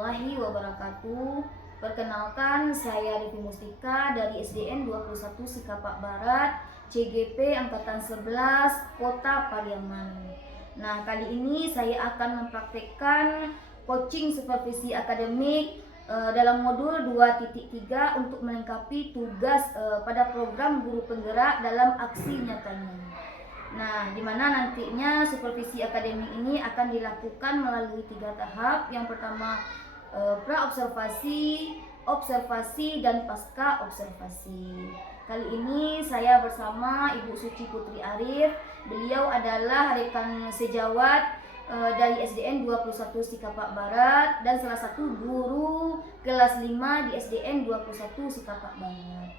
warahmatullahi wabarakatuh. Perkenalkan, saya Devi Mustika dari SDN 21 Sikapak Barat, CGP Angkatan 11, Kota Pariaman. Nah, kali ini saya akan mempraktekkan coaching supervisi akademik dalam modul 2.3 untuk melengkapi tugas pada program guru penggerak dalam aksi nyatanya. Nah, di mana nantinya supervisi akademik ini akan dilakukan melalui 3 tahap. Yang pertama pra-observasi, observasi, dan pasca observasi. Kali ini saya bersama Ibu Suci Putri Arif. Beliau adalah rekan sejawat dari SDN 21 Sikapak Barat dan salah satu guru kelas 5 di SDN 21 Sikapak Barat.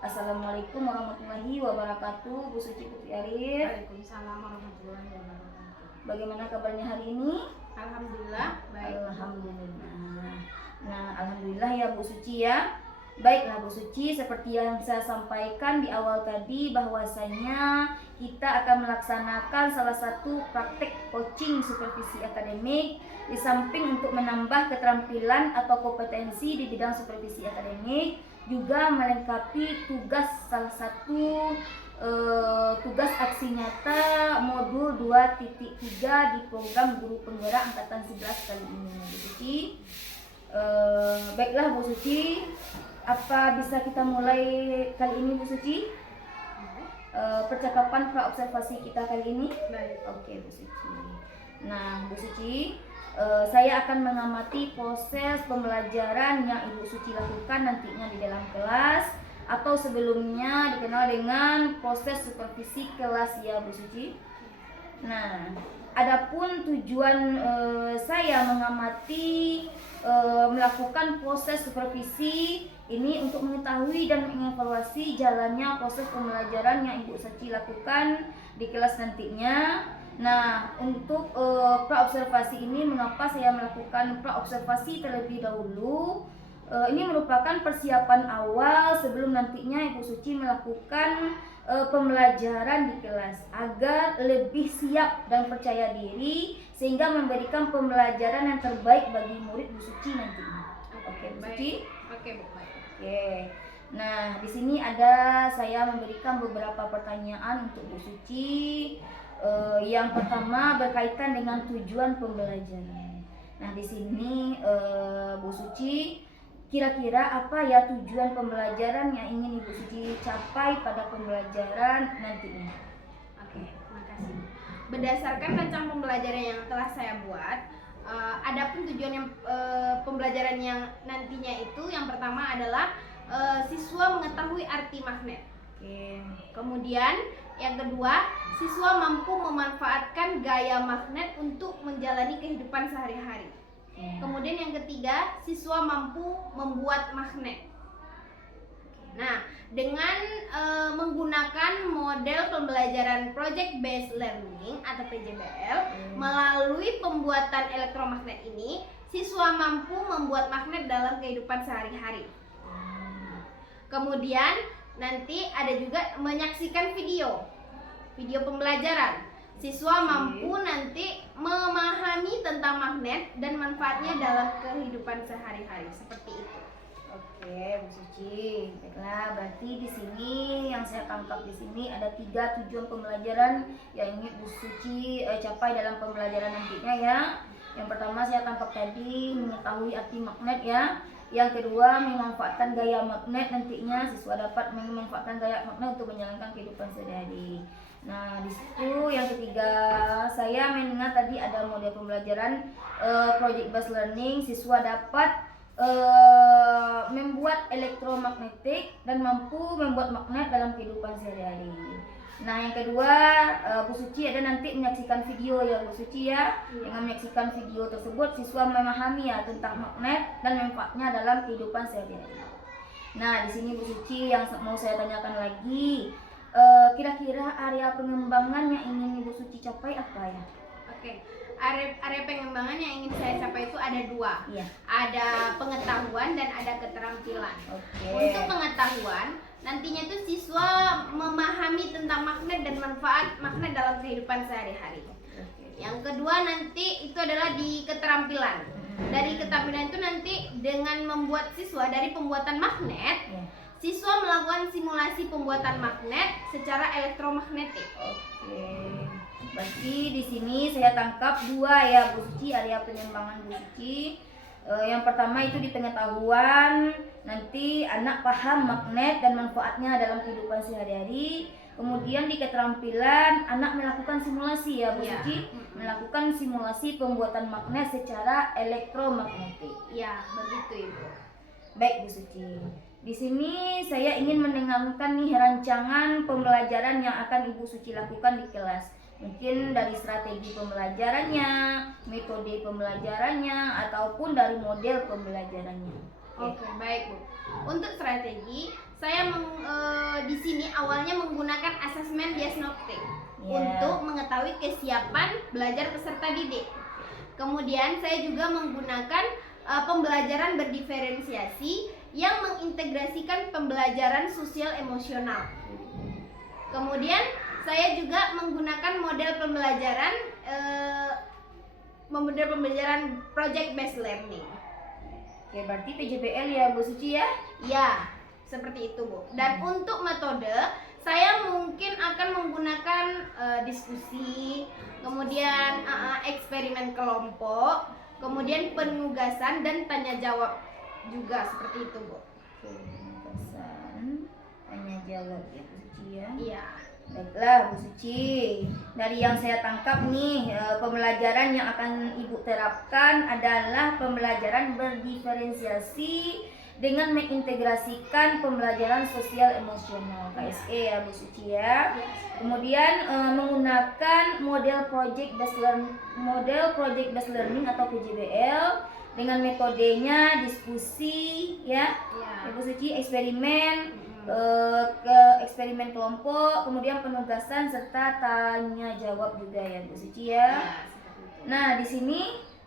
Assalamualaikum warahmatullahi wabarakatuh, Bu Suci Putri Arif. Waalaikumsalam warahmatullahi wabarakatuh. Bagaimana kabarnya hari ini? Alhamdulillah baik. Alhamdulillah. Nah, alhamdulillah ya Bu Suci ya. Baiklah Bu Suci, seperti yang saya sampaikan di awal tadi bahwasanya kita akan melaksanakan salah satu praktek coaching supervisi akademik di samping untuk menambah keterampilan atau kompetensi di bidang supervisi akademik, juga melengkapi tugas salah satu tugas aksi nyata modul 2.3 di program guru penggerak angkatan 11 kali ini, Bu Suci. Baiklah Bu Suci, apa bisa kita mulai kali ini Bu Suci? Percakapan pra-observasi kita kali ini? Baik. Oke Bu Suci. Nah Bu Suci, saya akan mengamati proses pembelajaran yang Ibu Suci lakukan nantinya di dalam kelas, atau sebelumnya dikenal dengan proses supervisi kelas ya Bu Suci. Nah, adapun tujuan saya mengamati melakukan proses supervisi ini untuk mengetahui dan mengevaluasi jalannya proses pembelajaran yang Ibu Suci lakukan di kelas nantinya. Nah, untuk pra-observasi ini, mengapa saya melakukan pra-observasi terlebih dahulu? Ini merupakan persiapan awal sebelum nantinya Ibu Suci melakukan pembelajaran di kelas agar lebih siap dan percaya diri sehingga memberikan pembelajaran yang terbaik bagi murid Bu Suci nantinya. Oke, Bu Suci? Oke, Bu. Baik. Oke. Nah, di sini ada saya memberikan beberapa pertanyaan untuk Bu Suci. Yang pertama berkaitan dengan tujuan pembelajaran. Nah, di sini Bu Suci, kira-kira apa ya tujuan pembelajaran yang ingin Ibu Suci capai pada pembelajaran nantinya? Oke, makasih. Berdasarkan rencana pembelajaran yang telah saya buat, adapun tujuan yang pembelajaran yang nantinya itu yang pertama adalah siswa mengetahui arti magnet. Oke. Kemudian yang kedua, siswa mampu memanfaatkan gaya magnet untuk menjalani kehidupan sehari-hari. Kemudian yang ketiga, siswa mampu membuat magnet. Nah, dengan menggunakan model pembelajaran Project Based Learning atau PJBL, melalui pembuatan elektromagnet ini, siswa mampu membuat magnet dalam kehidupan sehari-hari. Kemudian nanti ada juga menyaksikan video pembelajaran. Siswa mampu nanti memahami tentang magnet dan manfaatnya dalam kehidupan sehari-hari, seperti itu. Oke, Bu Suci. Baiklah, berarti di sini yang saya tangkap di sini ada 3 tujuan pembelajaran yang ingin Bu Suci capai dalam pembelajaran nantinya ya. Yang pertama saya tangkap tadi mengetahui arti magnet ya. Yang kedua, memanfaatkan gaya magnet, nantinya siswa dapat memanfaatkan gaya magnet untuk menjalankan kehidupan sehari-hari. Nah, di situ yang ketiga, saya mendengar tadi ada model pembelajaran Project Based Learning, siswa dapat membuat elektromagnetik dan mampu membuat magnet dalam kehidupan sehari-hari. Nah, yang kedua, Bu Suci ada nanti menyaksikan video ya Bu Suci ya. Dengan menyaksikan video tersebut, siswa memahami ya tentang magnet dan manfaatnya dalam kehidupan sehari-hari. Nah, di sini Bu Suci yang mau saya tanyakan lagi, kira-kira area pengembangan yang ingin Ibu Suci capai apa ya? Oke, area pengembangan yang ingin saya capai itu ada 2. Iya. Ada pengetahuan dan ada keterampilan. Oke. Untuk pengetahuan, nantinya itu siswa memahami tentang magnet dan manfaat magnet dalam kehidupan sehari-hari. Yang kedua nanti itu adalah di keterampilan. Dari keterampilan itu nanti dengan membuat siswa dari pembuatan magnet, Ya. siswa melakukan simulasi pembuatan magnet secara elektromagnetik. Oke. Berarti di sini saya tangkap dua ya Bu Suci, area pengembangan Bu Suci. Yang pertama itu di pengetahuan, nanti anak paham magnet dan manfaatnya dalam kehidupan sehari-hari. Kemudian di keterampilan anak melakukan simulasi ya Bu Iya. Suci, melakukan simulasi pembuatan magnet secara elektromagnetik. Ya, begitu Ibu. Baik Bu Suci. Di sini saya ingin mendengarkan nih rancangan pembelajaran yang akan Ibu Suci lakukan di kelas. Mungkin dari strategi pembelajarannya, metode pembelajarannya, ataupun dari model pembelajarannya. Oke, baik Bu. Untuk strategi, saya di sini awalnya menggunakan asesmen diagnostik Ya. untuk mengetahui kesiapan belajar peserta didik. Kemudian saya juga menggunakan pembelajaran berdiferensiasi yang mengintegrasikan pembelajaran sosial emosional. Kemudian saya juga menggunakan model pembelajaran project based learning. Oke, berarti PJBL ya Bu Suci ya? Ya, seperti itu Bu. Dan untuk metode, saya mungkin akan menggunakan diskusi, kemudian eksperimen kelompok, kemudian penugasan dan tanya jawab juga seperti itu Bu. Oke, pesan tanya jawab ya Bu Suci ya. Iya. Baiklah Bu Suci, dari yang saya tangkap nih pembelajaran yang akan Ibu terapkan adalah pembelajaran berdiferensiasi dengan mengintegrasikan pembelajaran sosial emosional KSE ya Bu Suci ya. Kemudian menggunakan model project based learning atau PJBL dengan metodenya diskusi ya, Iya. Bu Suci, eksperimen, eksperimen kelompok, kemudian penugasan serta tanya jawab juga ya Bu Suci ya. Seperti itu. Nah, di sini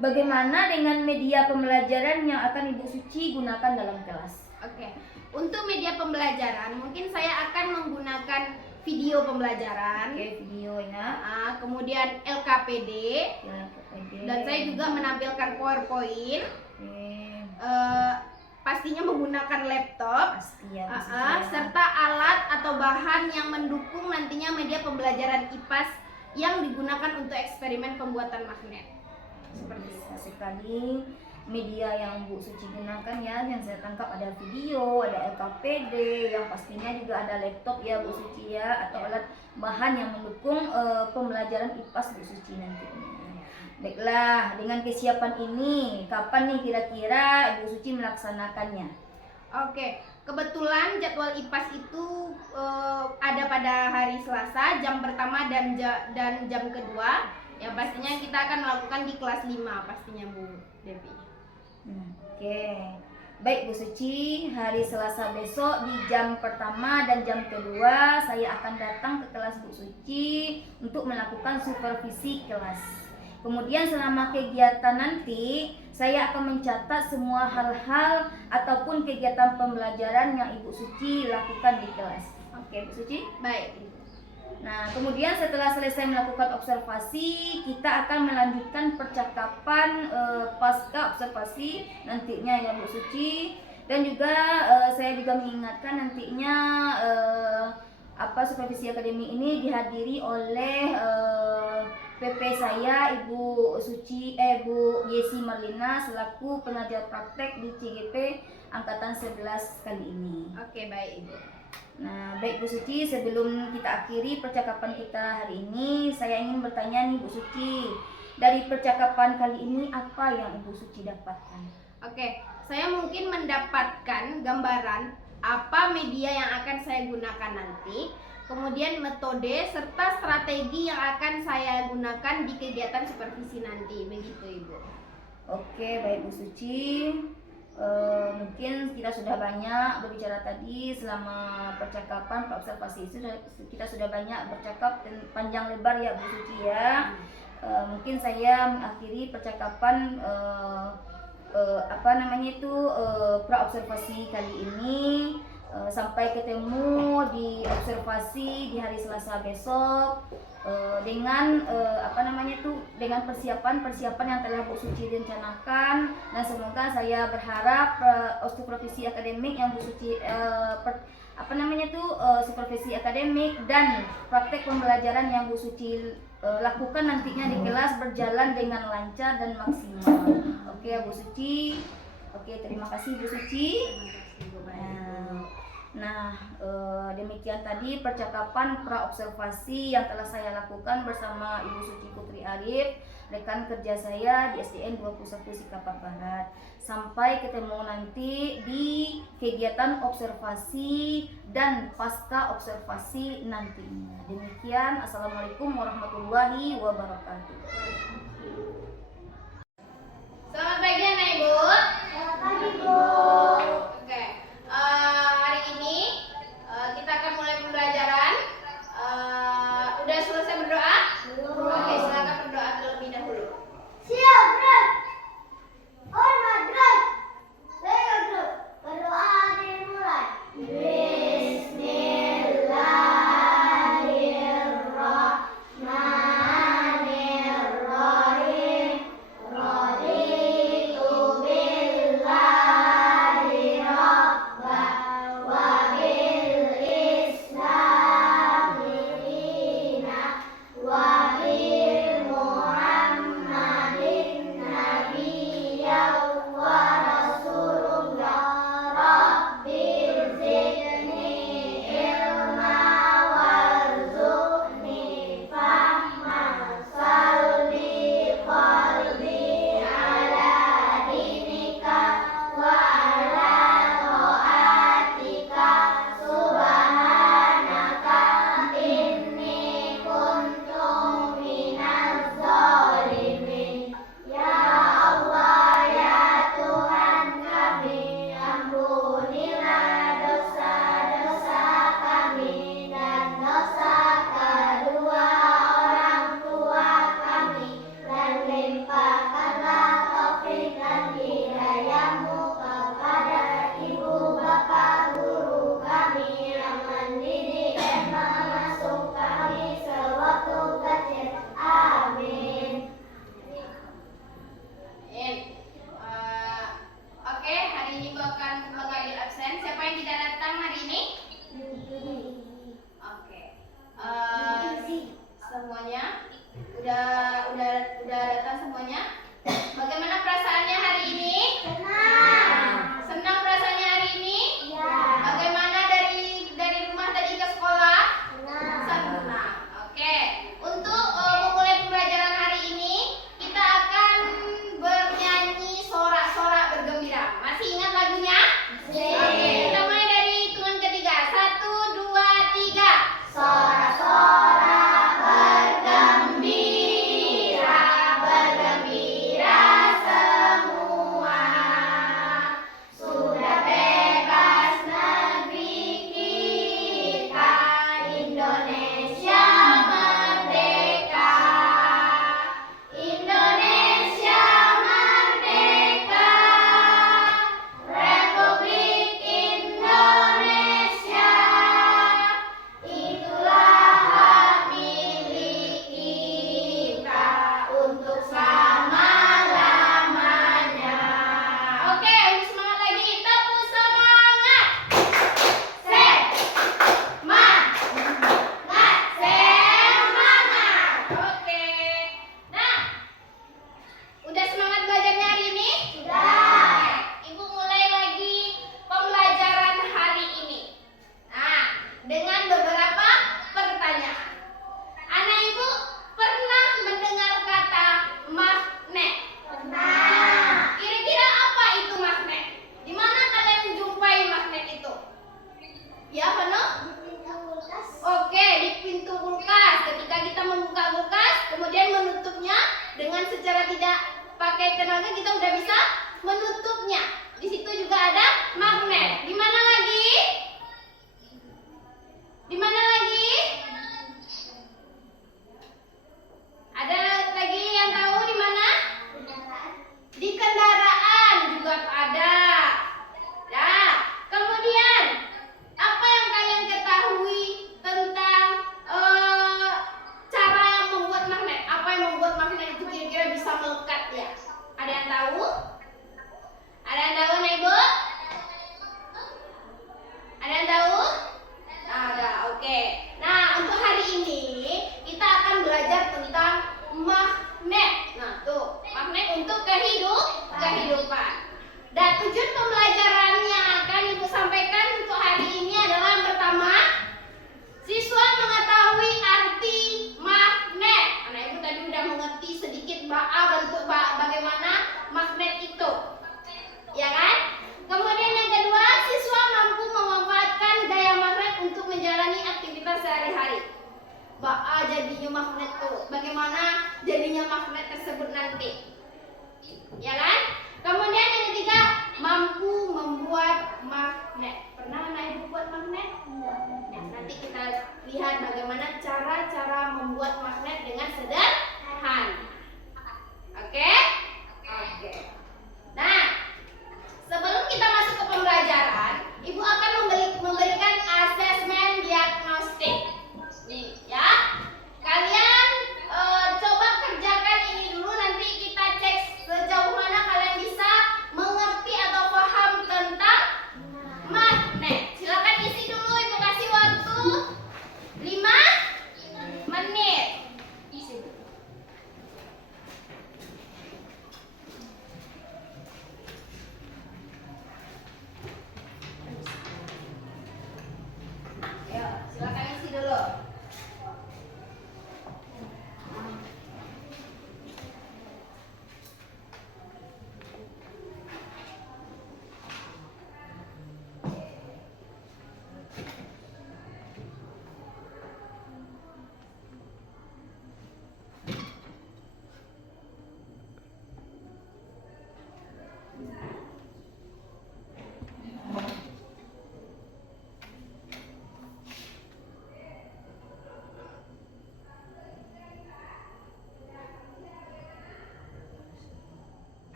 bagaimana dengan media pembelajaran yang akan Ibu Suci gunakan dalam kelas? Oke. Untuk media pembelajaran, mungkin saya akan menggunakan video pembelajaran. Oke, video ya. Kemudian LKPD, Ya, KPD. dan saya juga menampilkan PowerPoint. Oke, Pastinya menggunakan laptop. pasti ya Bu Suci ya. Serta alat atau bahan yang mendukung nantinya media pembelajaran IPAS yang digunakan untuk eksperimen pembuatan magnet. Seperti itu. Bisa sekali media yang Bu Suci gunakan ya, yang saya tangkap ada video, ada LKPD, yang pastinya juga ada laptop ya Bu Suci ya, atau alat bahan yang mendukung pembelajaran IPAS Bu Suci nanti. Baiklah, dengan kesiapan ini, kapan nih kira-kira Ibu Suci melaksanakannya? Oke, kebetulan jadwal IPAS itu ada pada hari Selasa, jam pertama dan jam kedua. Ya pastinya kita akan melakukan di kelas 5 pastinya Bu Devi. Oke. Baik Bu Suci, hari Selasa besok di jam pertama dan jam kedua saya akan datang ke kelas Bu Suci untuk melakukan supervisi kelas. Kemudian selama kegiatan nanti saya akan mencatat semua hal-hal ataupun kegiatan pembelajaran yang Ibu Suci lakukan di kelas. Oke Bu Suci? Baik. Nah, kemudian setelah selesai melakukan observasi, kita akan melanjutkan percakapan pasca observasi nantinya ya Bu Suci. Dan juga saya juga mengingatkan nantinya supervisi akademi ini dihadiri oleh PP saya Ibu Yesi Marlina selaku pengajar praktek di CGP angkatan 11 kali ini. Oke, baik Ibu. Nah, baik Bu Suci, sebelum kita akhiri percakapan kita hari ini, saya ingin bertanya nih Bu Suci, dari percakapan kali ini apa yang Ibu Suci dapatkan? Oke, saya mungkin mendapatkan gambaran apa media yang akan saya gunakan nanti, kemudian metode serta strategi yang akan saya gunakan di kegiatan supervisi nanti, begitu Ibu. Oke, baik Bu Suci. Mungkin kita sudah banyak berbicara tadi selama percakapan observasi itu kita sudah banyak bercakap dan panjang lebar ya Bu Suci ya. Mungkin saya mengakhiri percakapan pra observasi kali ini. Sampai ketemu di observasi di hari Selasa besok dengan dengan persiapan yang telah Bu Suci rencanakan, dan semoga saya berharap supervisi akademik yang Bu Suci supervisi akademik dan praktek pembelajaran yang Bu Suci lakukan nantinya di kelas berjalan dengan lancar dan maksimal. Oke, Bu Suci. Oke, terima kasih Bu Suci. Nah, demikian tadi percakapan pra-observasi yang telah saya lakukan bersama Ibu Suci Putri Arif, rekan kerja saya di SDN 21 Sikapat Barat. Sampai ketemu nanti di kegiatan observasi dan pasca observasi nantinya. Demikian, Assalamualaikum warahmatullahi wabarakatuh. Selamat pagi anak ibu. Selamat pagi, Bu. Oke, hari ini kita akan mulai pembelajaran. Udah selesai berdoa? Oke, silakan berdoa terlebih dahulu. Siap, Bro. Hormat, Bro. Baik, Bro. Berdoa dimulai. Bismillahirrahmanirrahim. Raditu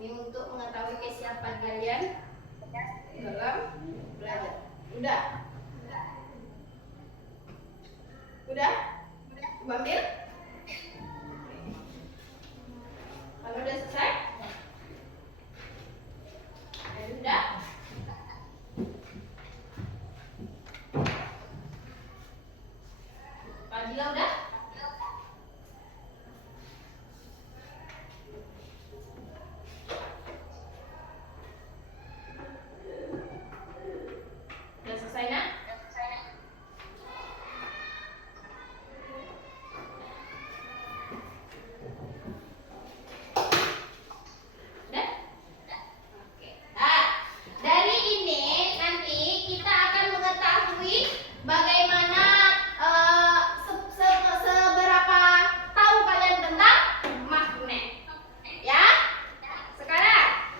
Ini untuk mengetahui kesiapan kalian dalam belajar. Udah? Udah? Coba ambil. Kalau udah selesai? Udah? Pak Jila udah? Udah selesai nak? Udah? Oke. Nah, dari ini nanti kita akan mengetahui bagaimana seberapa tahu kalian tentang magnet. Ya? Sekarang,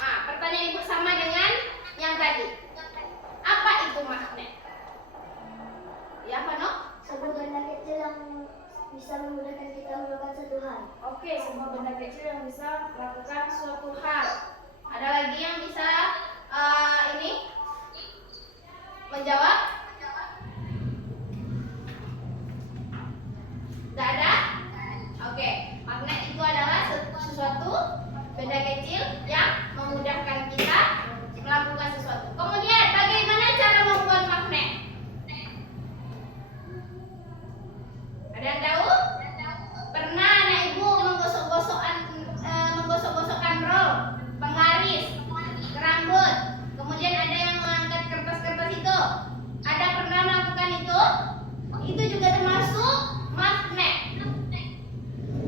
pertanyaan ibu sama dengan yang tadi. Apa itu magnet? Ya, Vano? Sebuah benda kecil yang bisa memudahkan kita melakukan satu hal. Oke, sebuah benda kecil yang bisa melakukan suatu hal. Ada lagi yang bisa ini menjawab? Tidak ada? Oke, magnet itu adalah sesuatu benda kecil yang memudahkan kita melakukan sesuatu. Kemudian, bagaimana cara membuat magnet? Ada yang tahu? Pernah anak ibu menggosok-gosokkan roll, penggaris, ke rambut. Kemudian ada yang mengangkat kertas-kertas itu. Ada pernah melakukan itu? Itu juga termasuk magnet.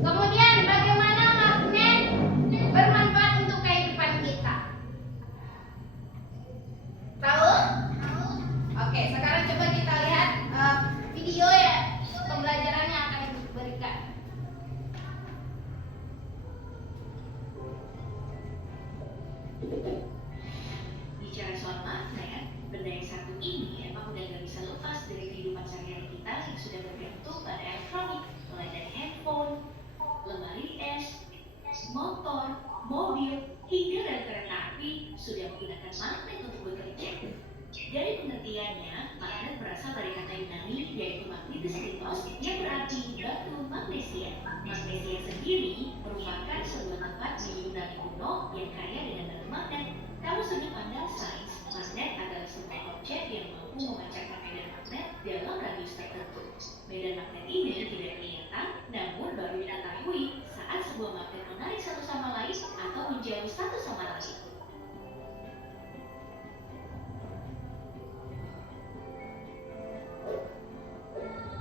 Kemudian bagaimana magnet bermanfaat untuk kehidupan kita? Tahu? Oke, sekarang coba kita lihat video ya pembelajaran yang akan diberikan. Bicara soal magnet, benda yang satu ini emang udah gak bisa lepas dari kehidupan sehari-hari kita yang sudah bergantung pada elektronik, mulai dari handphone, lemari es, motor, mobil, hingga rel kereta api sudah menggunakan magnet untuk bekerja. Dari pengertiannya, magnet berasal dari kata Yunani yaitu magnetositos yang berarti batu magnesia. Magnesia sendiri merupakan sebuah tempat di Yunani kuno yang kaya dengan batu magnet. Kamu sudut pandang sains, magnet adalah sebuah objek yang mampu memancarkan medan magnet dalam radius tertentu. Medan magnet ini tidak kelihatan, namun baru diketahui saat sebuah magnet menarik satu sama lain atau menjauh satu sama lain.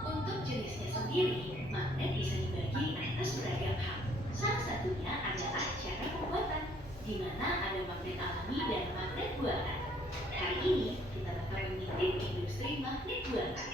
Untuk jenisnya sendiri, magnet bisa dibagi atas beragam hal. Salah satunya adalah cara pembuatan, di mana ada magnet alami dan magnet buatan. Hari ini kita bakal mengintip industri magnet buatan.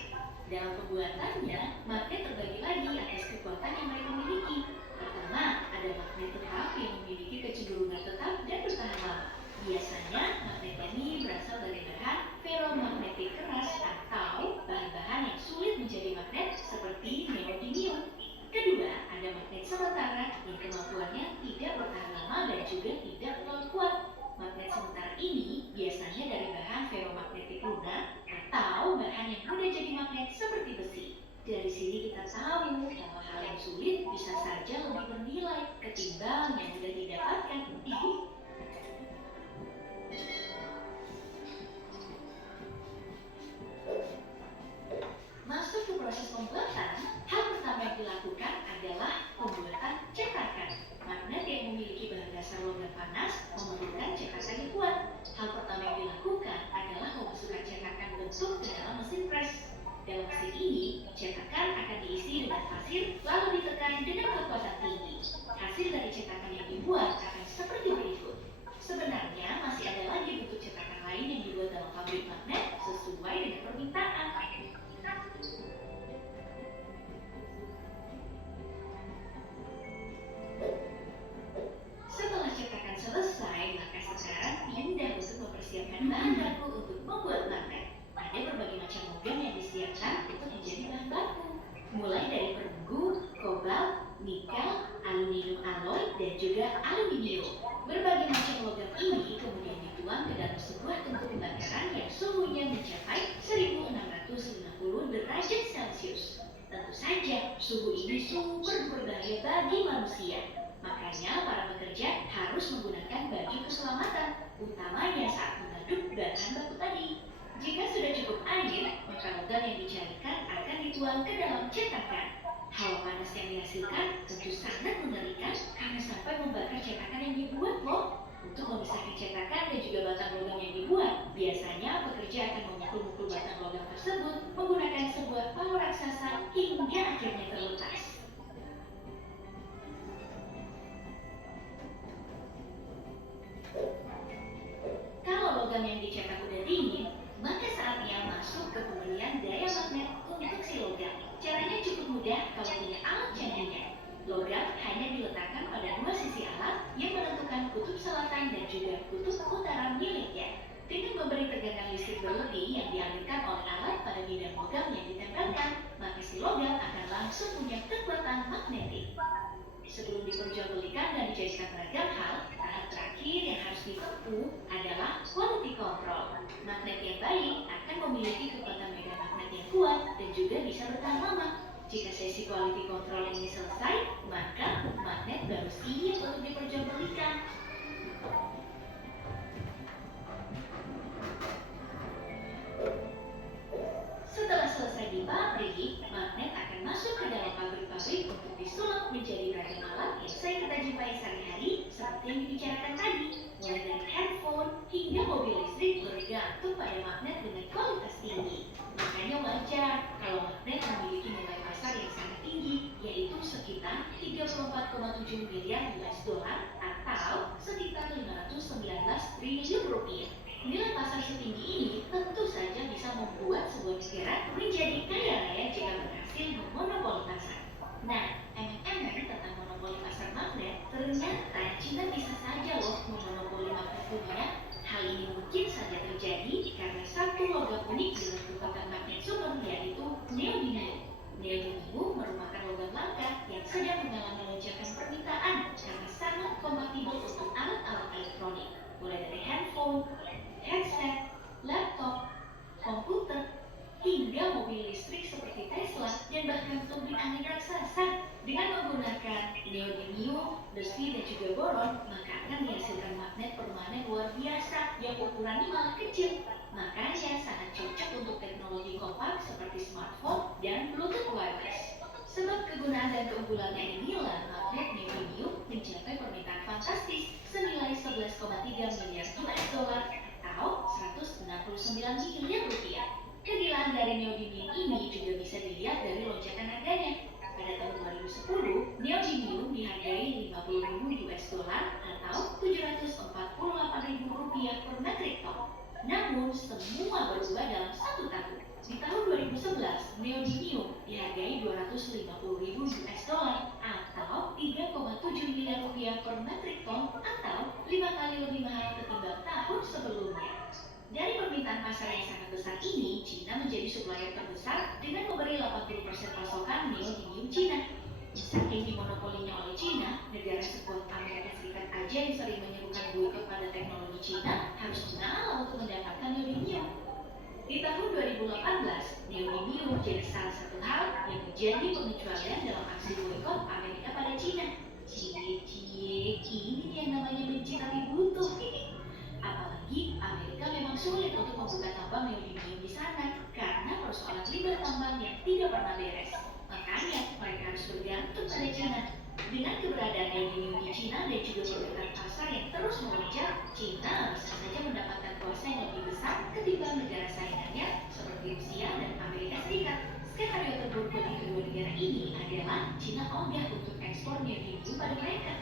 Dalam pembuatannya, magnet terbagi lagi atas kekuatan yang mereka miliki. Pertama, ada magnet tetap yang memiliki kecenderungan tetap dan bertahan lama. Biasanya, magnet ini berasal dari bahan ferromagnetik keras atau bahan-bahan yang sulit menjadi magnet seperti neodymium. Kedua, ada magnet sementara yang kemampuannya tidak bertahan lama dan juga tidak terlalu kuat. Magnet sementara ini biasanya dari bahan ferromagnetik lunak atau bahan yang mudah jadi magnet seperti besi. Dari sini kita tahu bahwa hal yang sulit bisa saja lebih bernilai ketimbang yang mudah didapatkan. Masuk ke proses pembuatan, hal pertama yang dilakukan adalah pembuatan cetakan. Magnet yang memiliki bahan dasar logam panas memerlukan cetakan yang kuat. Hal pertama yang dilakukan adalah memasukkan cetakan bentuk ke dalam mesin press. Dalam mesin ini, cetakan akan diisi dengan pasir lalu ditekan dengan kekuatan tinggi. Hasil dari cetakan yang dibuat akan seperti berikut. Sebenarnya masih ada lagi bentuk cetakan lain yang dibuat dalam pabrik magnet sesuai dengan permintaan. Setelah cetakan selesai, maka sekarang pindah untuk mempersiapkan bahan baku untuk membuat magnet. Ada berbagai macam logam yang disiapkan untuk menjadi bahan baku, mulai dari perunggu, kobalt, nikel, aluminium alloy, dan juga aluminium. saja, suhu ini super berbahaya bagi manusia. Makanya para pekerja harus menggunakan baju keselamatan, utamanya saat mengaduk bahan baku tadi. Jika sudah cukup air, maka logam yang dicarikan akan dituang ke dalam cetakan. Hawa panas yang dihasilkan tentu sangat mengerikan karena sampai membakar cetakan yang dibuat loh. Untuk memisahkan cetakan dan juga batang logam yang dibuat, biasanya pekerja akan memukul-mukul batang logam tersebut menggunakan sebuah palu raksasa hingga akhirnya terlepas. Kalau logam yang dicetak udah dingin, maka saatnya masuk ke pembelian daya magnet untuk si logam. Caranya cukup mudah kalau punya alat canggihnya. Logam hanya diletakkan pada dua sisi alat yang menentukan kutub selatan dan juga kutub utara miliknya. Dengan memberi tegangan listrik berlebih yang dialirkan oleh alat pada bidang logam yang ditempelkan, maka si logam akan langsung punya kekuatan magnetik. Sebelum diperjualbelikan dan dijadikan beragam hal, tahap terakhir yang harus ditempuh adalah quality control. Magnet yang baik akan memiliki kekuatan megamagnet yang kuat dan juga bisa bertahan lama. Jika sesi quality control ini selesai, maka magnet baru siap untuk diperjualbelikan. Setelah selesai di pabrik, magnet akan masuk ke dalam pabrik-pabrik untuk disulap menjadi beragam alat yang sering kita jumpai sehari-hari seperti yang dibicarakan tadi, mulai dari handphone hingga mobil listrik bergantung pada magnet dengan kualitas tinggi. Makanya wajar kalau magnet memiliki nilai pasar yang sangat tinggi, yaitu sekitar 34,7 miliar US dollar atau sekitar 519 triliun rupiah. Nilai pasar setinggi ini tentu saja bisa membuat sebuah negara menjadi kaya raya jika berhasil memonopoli pasar. Nah, emang-emang tentang monopoli pasar magnet, ternyata Cina bisa saja loh memonopoli magnet dunia. Hal ini mungkin saja terjadi karena satu logam unik dengan kekuatan magnet super, yaitu neodymium. Neodymium merupakan logam langka yang sedang mengalami lonjakan permintaan karena sangat kompatibel untuk alat-alat elektronik, mulai dari handphone, headset, laptop, komputer, hingga mobil listrik seperti Tesla dan bahkan turbin angin raksasa. Dengan menggunakan neodymium, besi, dan juga boron, maka akan dihasilkan magnet permanen luar biasa yang ukurannya malah kecil. Makanya sangat cocok untuk teknologi kompak seperti smartphone dan Bluetooth wireless. Sebab kegunaan dan keunggulannya inilah magnet neodymium mencapai permintaan fantastis senilai 11,3 miliar US dollar atau 169 miliar rupiah. Kegilaan dari neodymium ini juga bisa dilihat dari lonjakan harganya. Pada tahun 2010, neodymium dihargai 50.000 US dollar atau 748.000 rupiah per metrik ton. Namun, semua berubah dalam satu tahun. Di tahun 2011, neodymium dihargai 250.000 US dollar atau 3,7 miliar rupiah per metrik ton atau 5 kali lebih mahal ketimbang tahun sebelumnya. Dari permintaan pasar yang sangat besar ini, Cina menjadi supplier terbesar dengan memberi 80% pasokan neodymium Cina. Saking dimonopolinya oleh Cina, negara sekuat Amerika Serikat aja yang sering menyerukan boikot pada teknologi Cina harus mengalah untuk mendapatkan neodymium. Di tahun 2018, neodymium jadi salah satu hal yang menjadi pengecualian dalam aksi boikot Amerika pada Cina. Cie, ini yang namanya benci tapi butuh. Apalagi Amerika memang sulit untuk membuka tambang neodymium di sana karena persoalan limbah tambang yang tidak pernah beres. Makanya mereka harus bergantung pada Cina. Dengan keberadaan neodymium di Cina dan juga permintaan pasar yang terus melonjak, Cina bisa saja mendapatkan kuasa yang lebih besar ketimbang negara saingannya seperti Rusia dan Amerika Serikat. Skenario terburuk bagi kedua negara ini adalah Cina ogah untuk ekspor neodymium pada mereka.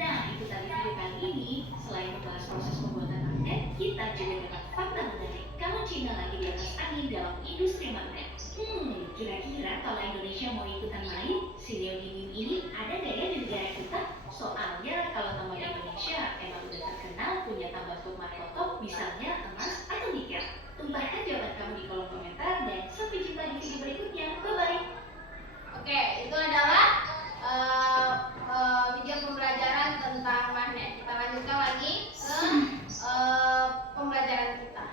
Nah, itu tadi video kali ini. Selain membahas proses pembuatan magnet, kita juga dapat fakta menarik kalau Cina lagi di atas angin dalam industri magnet. Kira-kira kalau Indonesia mau ikutan main, si neodymium ini ada gak ya di negara kita? Soalnya kalau tambang Indonesia emang udah terkenal punya tambang top markotop, misalnya emas atau nikel. Tumpahkan jawaban kamu di kolom komentar dan sampai jumpa di video berikutnya. Bye-bye. Oke, itu adalah video pembelajaran tentang magnet. Kita lanjutkan lagi ke pembelajaran kita.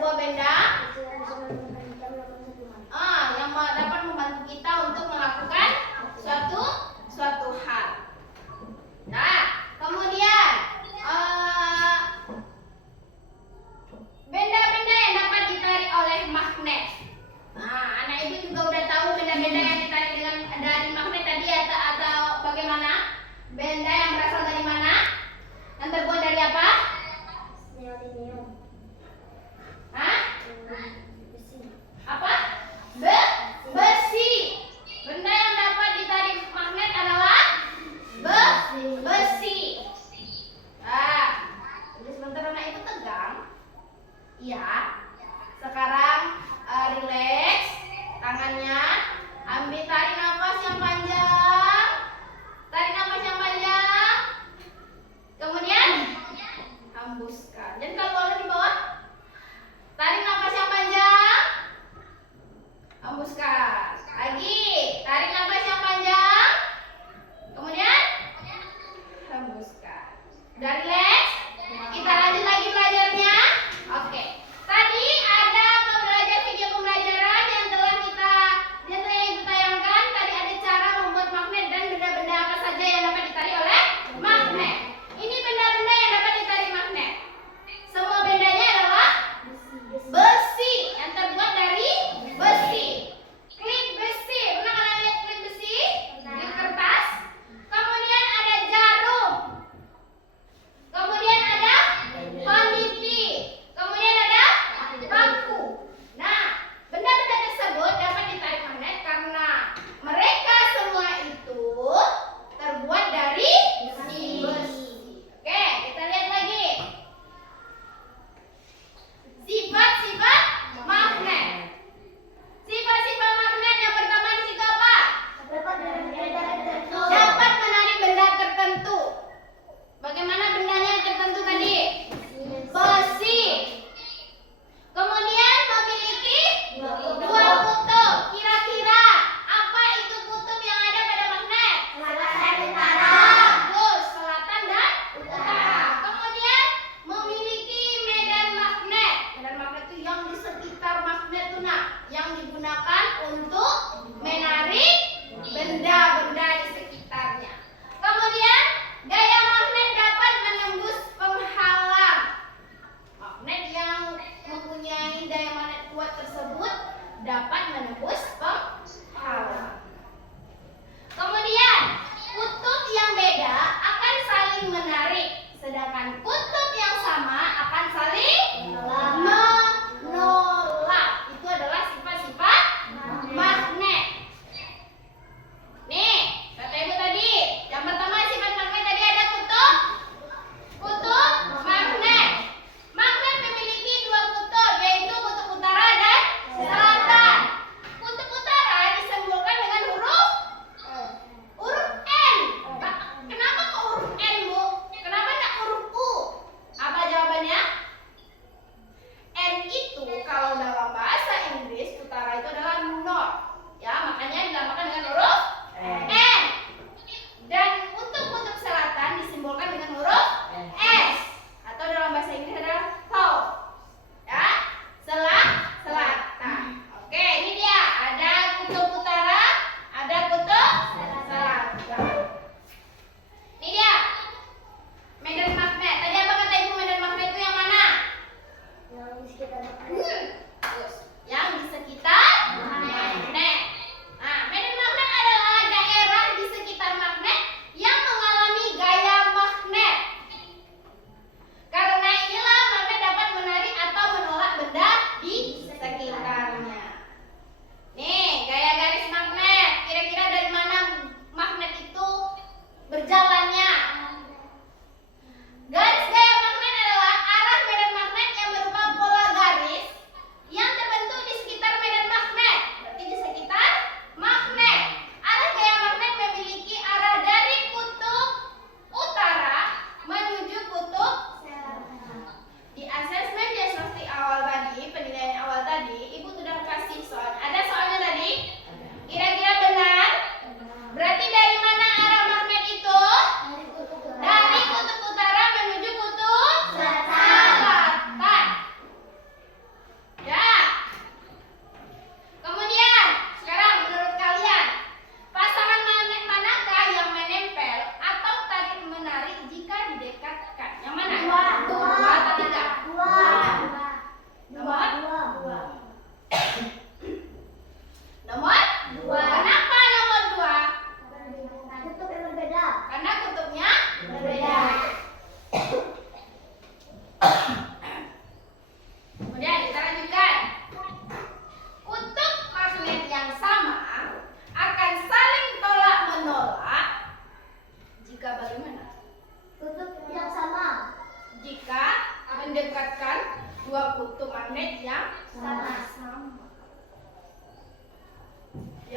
sebuah benda yang bisa memudahkan kita melakukan satu hal. yang dapat membantu kita untuk melakukan suatu hal. Nah, kemudian benda-benda yang dapat ditarik oleh magnet. Nah, anak ibu juga udah tahu benda-benda yang ditarik dari magnet tadi atau bagaimana? Benda yang berasal dari mana? Yang terbuat dari apa? Neodymium. Hah?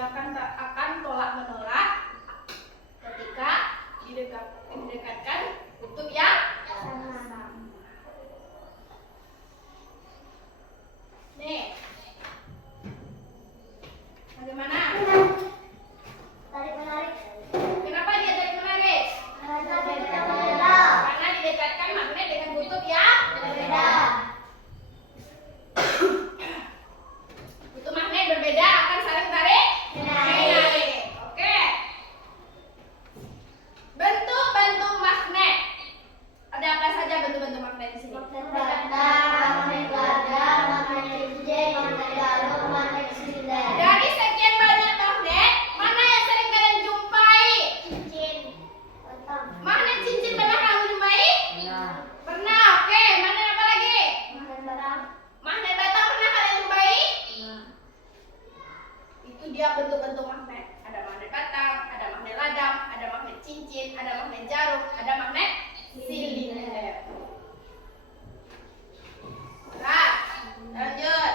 dia akan tolak menolak ketika didekatkan kutub yang sama. Nih, bagaimana? Tarik menarik. Kenapa dia tarik menarik? Karena berbeda. Karena didekatkan magnet dengan kutub yang Berbeda. kutub magnet berbeda akan saling tarik menarik. Oke. Bentuk-bentuk magnet. Ada apa saja bentuk-bentuk magnet di sini? Magnet batang, magnet lada, magnet cincin, magnet jarum, magnet silinder. Dari sekian banyak magnet, mana yang sering kalian jumpai? Cincin. Batang. Magnet cincin pernah kamu jumpai? Pernah. Oke. Magnet apa lagi? Magnet batang. Magnet batang pernah kalian jumpai? Itu dia bentuk-bentuk magnet. Ada magnet batang, ada magnet ladam, ada magnet cincin, ada magnet jarum, ada magnet silinder. Nah, lanjut.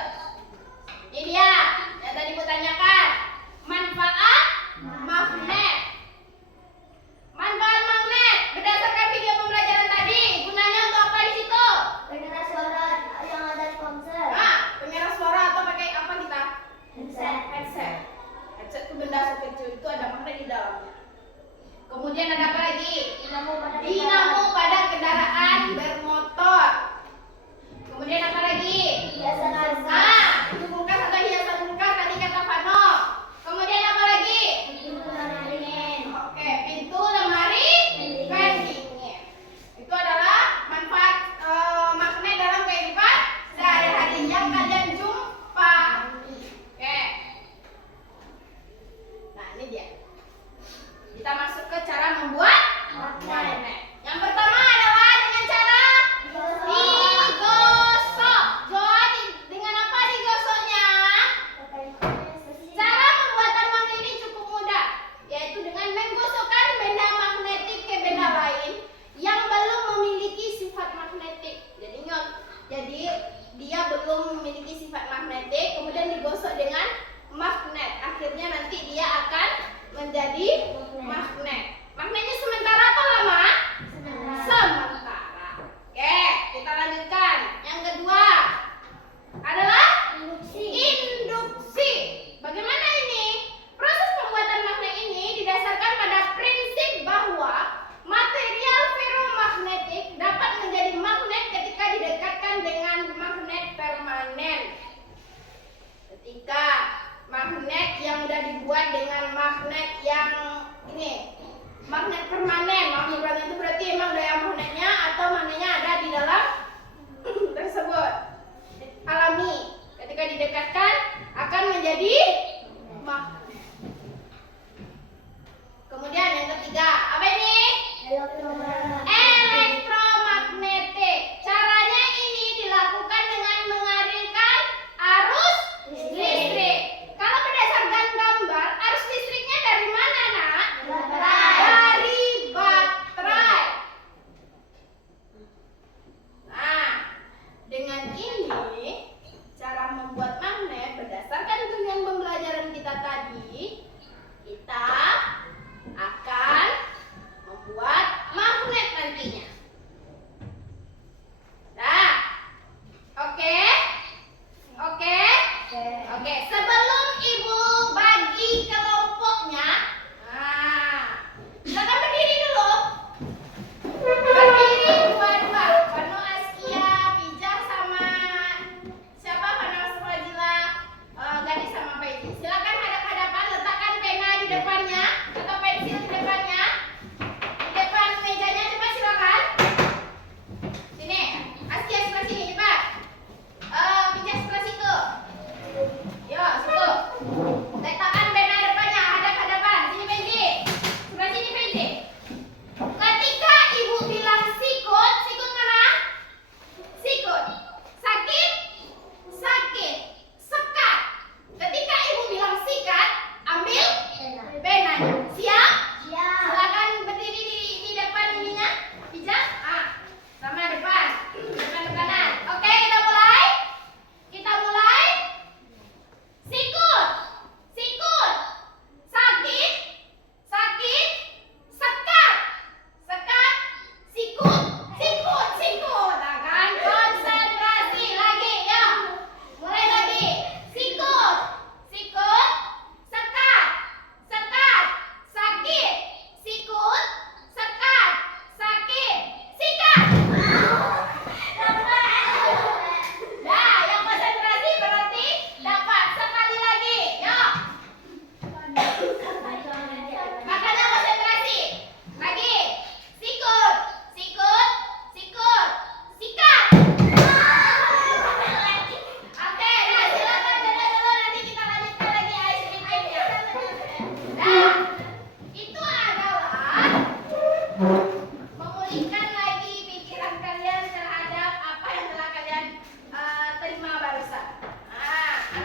Ini dia yang tadi aku tanyakan. Manfaat magnet. Manfaat magnet berdasarkan video pembelajaran tadi, gunanya untuk apa di situ? Pengeras suara yang ada di ponsel. Nah, pengeras suara atau pakai apa kita? Headset. Headset. Headset itu benda sekecil itu ada magnet di dalamnya. Kemudian ada apa lagi? Dinamo pada kendaraan bermotor. Kemudian apa lagi? Hiasan kulkas. Ah, itu kulkas atau hiasan kulkas tadi kata Fano. Kemudian apa lagi? Pintu lemari dingin. Oke, pintu lemari pendingin. Itu adalah manfaat magnet dalam kehidupan sehari-hari yang kalian jumpa. Oke. Nah, ini dia. Kita masuk ke cara membuat magnet. Yang pertama adalah dengan cara digosok. Jadi, dengan apa digosoknya? Cara pembuatan magnet ini cukup mudah, yaitu dengan menggosokkan benda magnetik ke benda lain yang belum memiliki sifat magnetik. Jadi dia belum memiliki sifat magnetik, kemudian digosok dengan magnet. Akhirnya nanti dia akan menjadi magnet. Magnetnya sementara atau lama? Sementara. Oke, kita lanjutkan. Yang kedua adalah induksi. Bagaimana ini? Proses pembuatan magnet ini didasarkan pada prinsip bahwa material ferromagnetik dapat menjadi magnet ketika didekatkan dengan magnet permanen. Ketika magnet yang sudah dibuat dengan magnet yang ini, magnet permanen. Magnet permanen itu berarti emang daya magnetnya atau magnetnya ada di dalam tersebut. Alami. Ketika didekatkan akan menjadi magnet. Kemudian yang ketiga, apa ini? Elektromagnetik. Caranya ini dilakukan dengan mengalirkan arus listrik. Kalau berdasarkan gambar, arus listriknya dari mana, Nak? Dari baterai. Nah, dengan ini cara membuat magnet berdasarkan dengan pembelajaran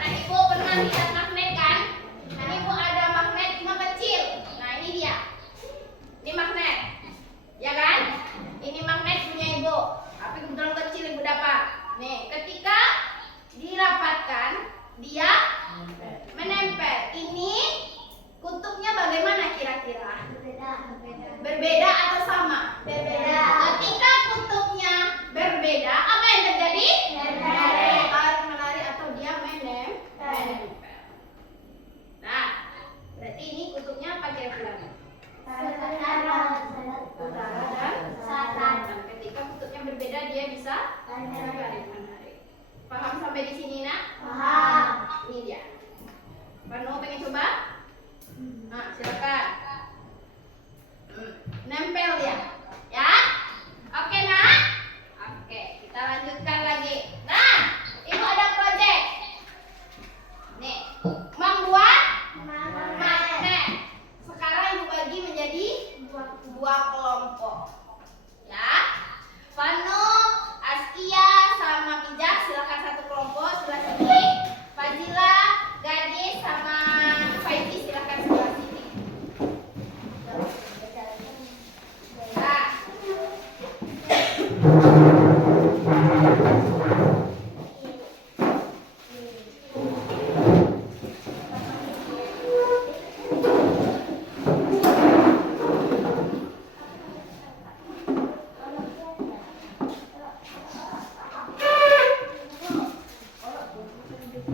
Anak ibu pernah lihat magnet kan? Nah, ibu ada magnet cuma kecil. Nah, ini dia. Ini magnet. Ya kan? Ini magnet punya ibu. Tapi kebetulan kecil ibu dapat. Nih, ketika dirapatkan, dia menempel. Ini kutubnya bagaimana kira-kira? Berbeda atau sama? Berbeda. Ketika kutubnya berbeda, apa yang terjadi? Tarik-menarik atau dia menempel. Nah, berarti ini kutubnya apa kira-kira? Utara dan selatan. Ketika kutubnya berbeda, dia bisa tarik-menarik. Paham sampai di sini, nak? Paham. Ini dia. Panu pengen coba? Nah, silakan. Nempel dia. Ya? Oke, nak? Oke, kita lanjutkan lagi. Nah, ibu ada proyek. Nih, membuat magnet. Sekarang ibu bagi menjadi dua kelompok. Ya. Vano, Askia, sama Pijak silakan satu kelompok sebelah sini. Fazila, Gadis, sama Faizi silakan sebelah sini. Nah.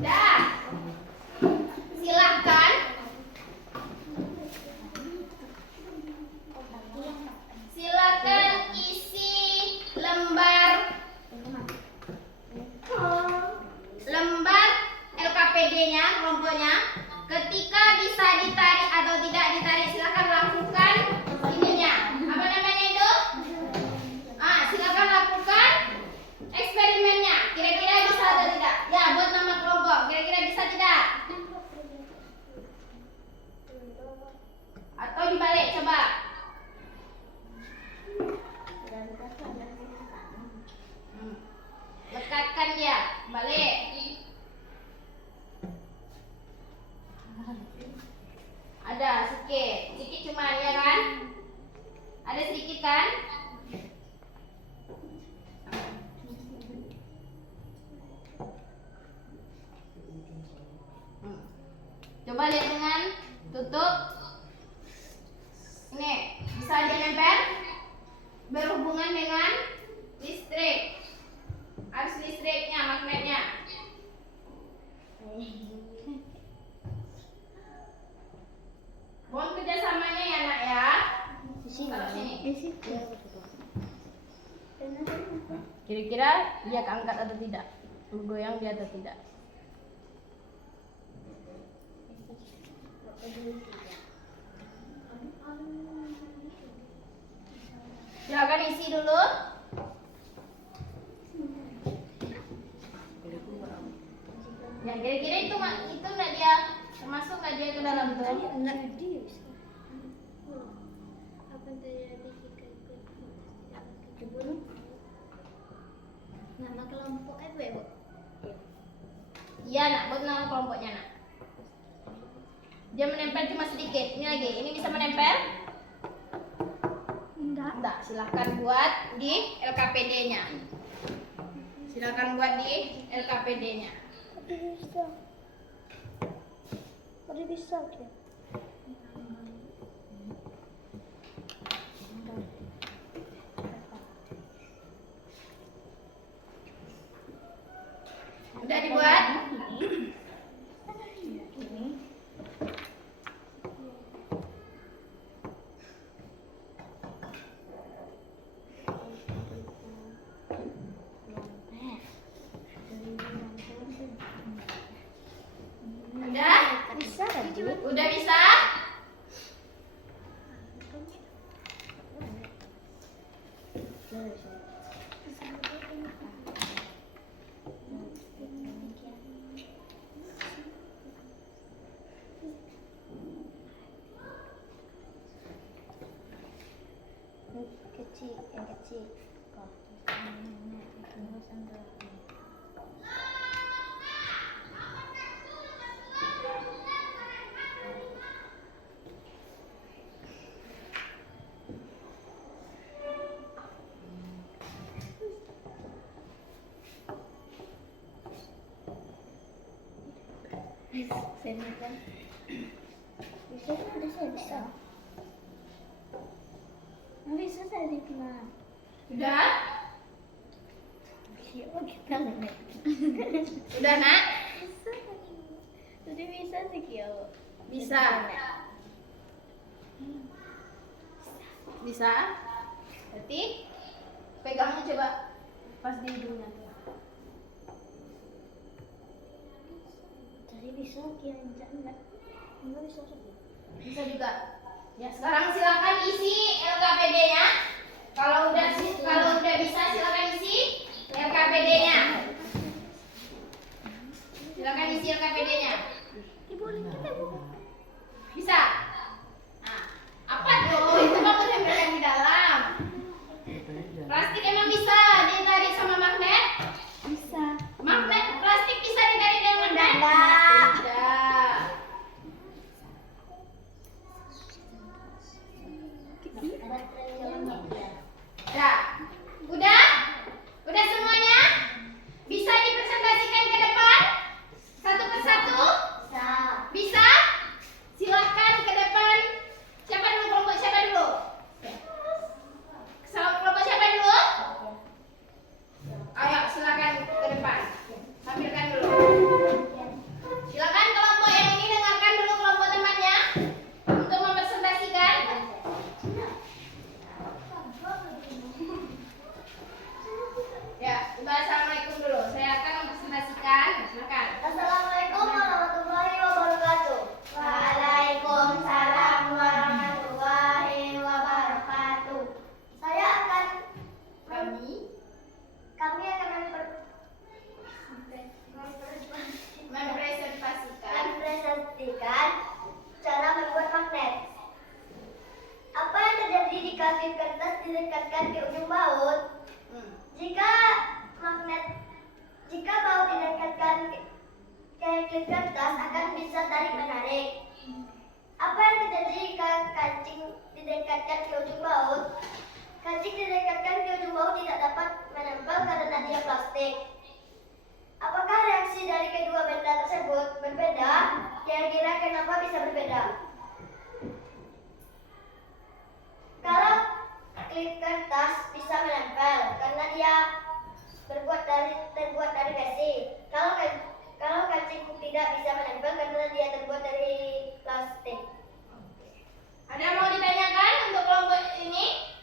Dah. Silakan. Silakan isi lembar LKPD-nya, kelompoknya. Ketika bisa ditarik atau tidak ditarik, silakan lakukan ininya. Apa namanya itu? Silakan lakukan eksperimennya. Kira-kira bisa atau tidak? Ya, buat nama kelompok. Kira-kira bisa tidak? Atau dibalik, coba. Lekatkan dia, balik. Ada sedikit cuma ya kan? Ada sedikit kan? Coba lihat dengan tutup. Ini bisa dinempel, berhubungan dengan listrik. Harus listriknya, magnetnya. Mohon kerjasamanya ya, nak ya. Taruh sini. Kira-kira dia keangkat atau tidak? Bergoyang dia atau tidak? Silakan isi dulu. Ya, kira-kira itu nggak dia termasuk nggak dia ke dalam tuh? Nama kelompok apa ya, Bu? Iya, nak, buat nama kelompoknya, nak. Dia menempel cuma sedikit. Ini lagi, ini bisa menempel? Enggak. Silahkan buat di LKPD-nya. Silakan buat di LKPD-nya. Bisa ya. Udah dibuat? Udah? Bisa kan, Bu? Udah bisa? Kecil, yang kecil. Sudah? Sudah nak? Bisa. Bisa? Berarti pegangnya coba pas di hidungnya tuh. Bisa juga. Ya, sekarang silakan isi LKPD-nya. Kalau udah bisa silakan isi LKPD-nya. Silakan isi LKPD-nya. Bisa? Nah, apa tuh? Itu kamu tempelkan di dalam. Plastik emang bisa ditarik sama magnet? Bisa. Magnet plastik bisa ditarik dengan magnet? Tidak. Ya. Udah? Udah semuanya? Bisa dipresentasikan ke depan? Satu persatu? Bisa? Silakan ke depan. Siapa dulu? Kelompok siapa dulu? Kelompok siapa dulu? Ayo silakan ke depan. Tampilkan dulu. Silakan kelompok yang ini dengarkan dulu kelompok temannya untuk mempresentasikan. Ya, udah assalamualaikum dulu. Saya akan mempresentasikan. Silakan. Assalamualaikum warahmatullahi wabarakatuh. Waalaikumsalam warahmatullahi wabarakatuh. Kami akan mempresentasikan cara membuat magnet. Apa yang terjadi jika klip kertas didekatkan ke ujung baut? Jika baut didekatkan ke klip kertas akan bisa tarik menarik. Apa yang terjadi jika kancing didekatkan ke ujung baut? Kancing didekatkan ke ujung baut tidak dapat menempel karena dia plastik. Apakah reaksi dari kedua benda tersebut berbeda? Kira-kira kenapa bisa berbeda? Kalau klip kertas bisa menempel karena dia terbuat dari besi. Kalau kancing tidak bisa menempel karena dia terbuat dari plastik. Ada yang mau ditanyakan untuk kelompok ini?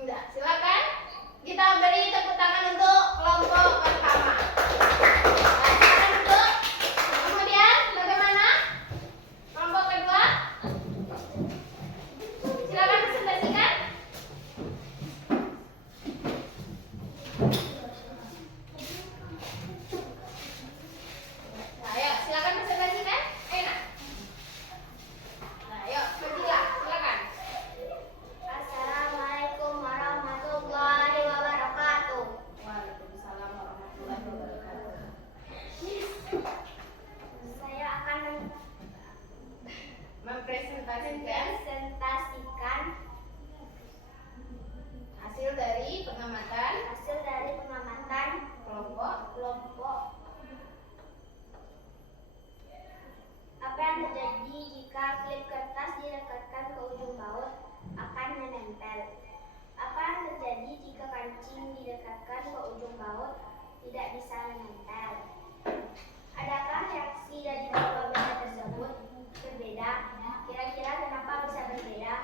Enggak, silakan. Kita beri tepuk tangan untuk kelompok pertama. Nah, silakan duduk. Kemudian bagaimana? Kelompok kedua? Silakan presentasikan. Nah, ayo silakan presentasikan. Enak. Nah, ayo Fadila, silakan. Assalamualaikum warahmatullahi wabarakatuh. Waalaikumsalam warahmatullahi wabarakatuh. Saya akan Mempresentasikan hasil dari pengamatan kelompok. apa yang terjadi jika klip kertas dilekatkan ke ujung baut akan menempel. Apa yang terjadi jika kancing didekatkan ke ujung baut tidak bisa menempel. Adakah reaksi dari kedua benda tersebut berbeda? Kira-kira kenapa bisa berbeda?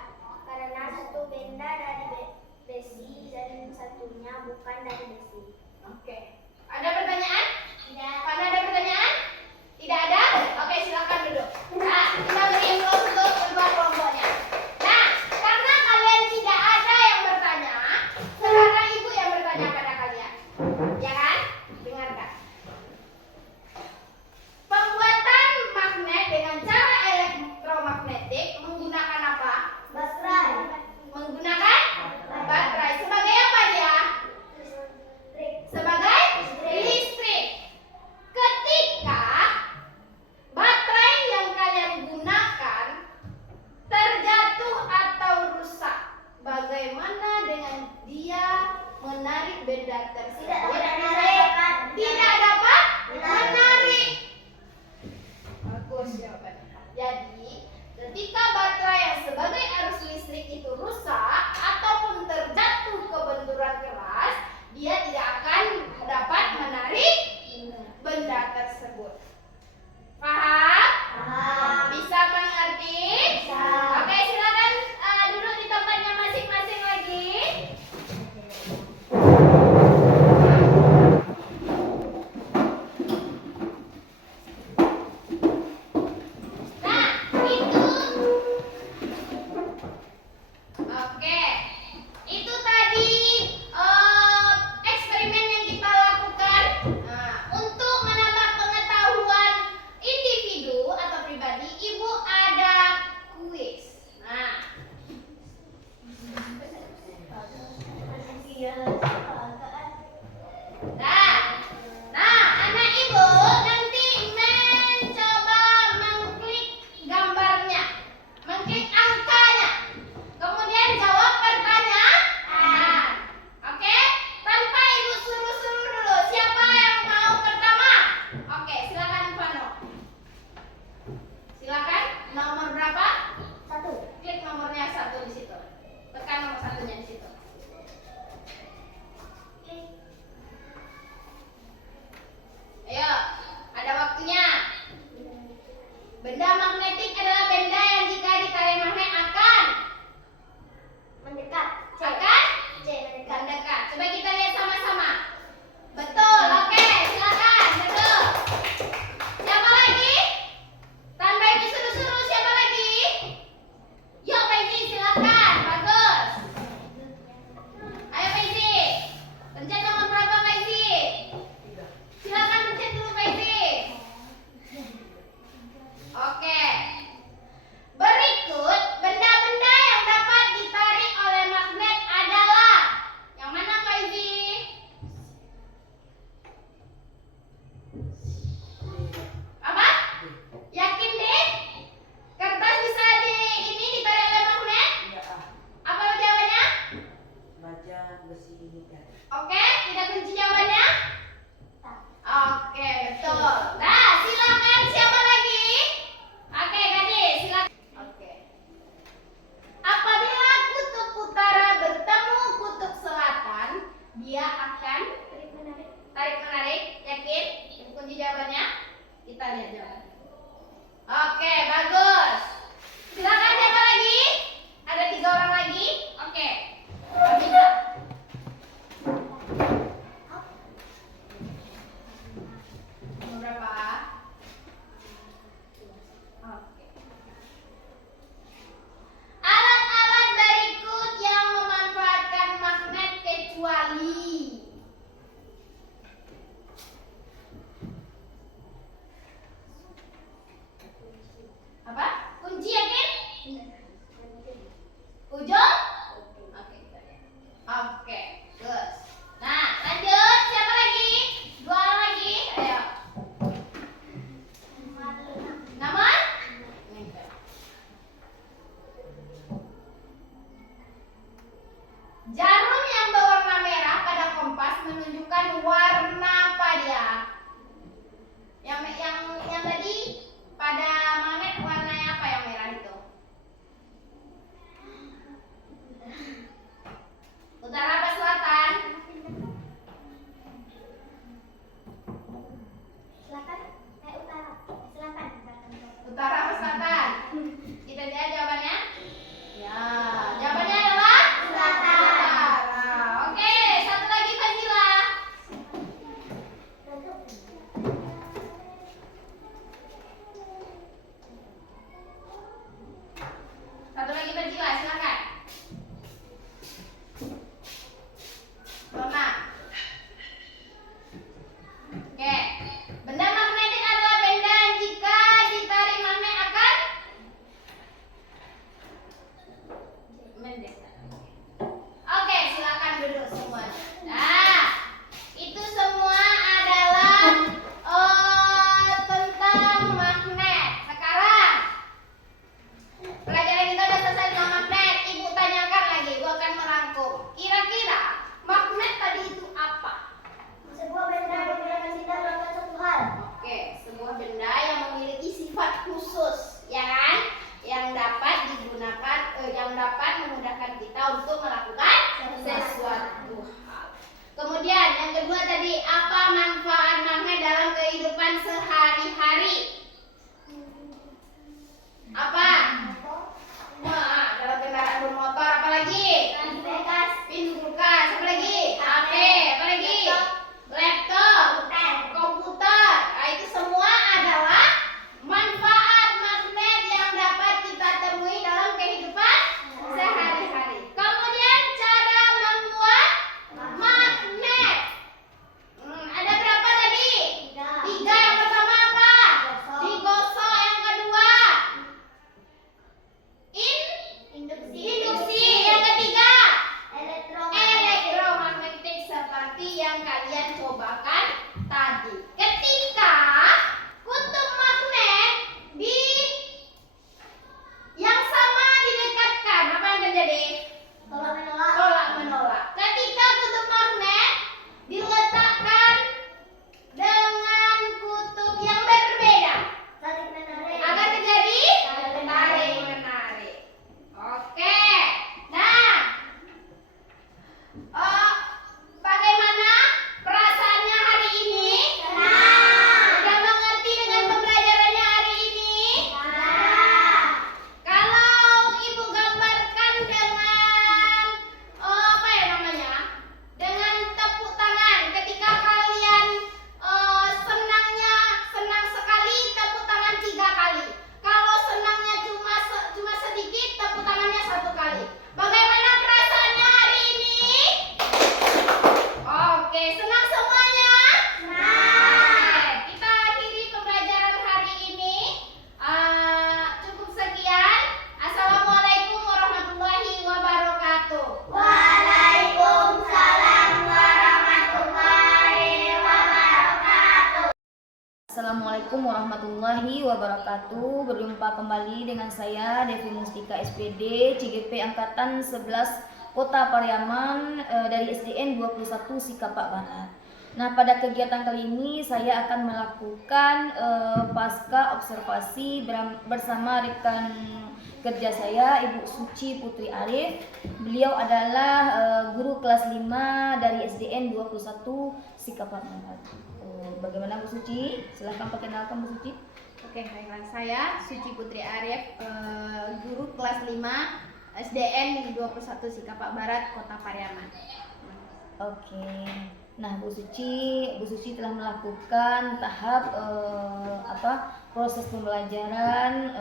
Karena satu benda dari besi dan satunya bukan dari besi. Oke. Ada pertanyaan? Tidak. Mana ada pertanyaan? Tidak ada? Oke, silakan duduk. Nah, kita beri improve untuk kedua kelompoknya. Nah, karena kalian tidak ada yang bertanya, sekarang ibu yang bertanya pada kalian. Ya kan? Dengarkan. Benda magnetik adalah benda yang jika ditarik magnet akan Mendekat. C. akan C. Mendekat. mendekat. Coba kita lihat sama-sama. Betul, oke, silakan. Betul. Siapa lagi? Tanpa ibu suruh-suruh, siapa lagi? Yuk, Faizi, silakan. Bagus. Ayo, Faizi. Pencet nomor berapa, Faizi? Silakan pencet dulu, Faizi. Oke. Berikut benda-benda yang dapat ditarik oleh magnet adalah yang mana, Faizi? Apa? Yakin deh? Kertas bisa ini ditarik oleh magnet? Iya, ah. Apa jawabannya? Baja, besi, nikel. Oke, tidak kunci jawabannya? Oke, betul. Nah, silakan siapa lagi? Oke, Gadis, silakan. Oke. Apabila kutub utara bertemu kutub selatan, dia akan tarik menarik. Yakin? Itu kunci jawabannya? Kita lihat jawabannya. Oke, bagus. Silakan siapa lagi? Ada 3 orang lagi. Oke. Bisa. Nomor berapa? Oke. Alat-alat berikut yang memanfaatkan magnet kecuali apa? Kunci, yakin? Ujung? Oke, kita lihat. Oke, good. Nah, lanjut. Siapa lagi? 2 orang lagi. Ayo. Nama? Jarum yang berwarna merah pada kompas menunjukkan warna apa dia? Yang tadi pada magnet warnanya apa yang merah itu? warahmatullahi wabarakatuh. Berjumpa kembali dengan saya Devi Mustika SPD CGP Angkatan 11 Kota Pariaman dari SDN 21 Sikapak Barat. Nah, pada kegiatan kali ini saya akan melakukan pasca observasi bersama rekan kerja saya, Ibu Suci Putri Arif. Beliau adalah guru kelas 5 dari SDN 21 Sikapak Barat. Bagaimana Bu Suci? Silahkan perkenalkan Bu Suci. Oke, baiklah, saya Suci Putri Arif, guru kelas 5 SDN 21 Sikapak Barat, Kota Pariaman. Oke. Nah, Bu Suci telah melakukan tahap proses pembelajaran.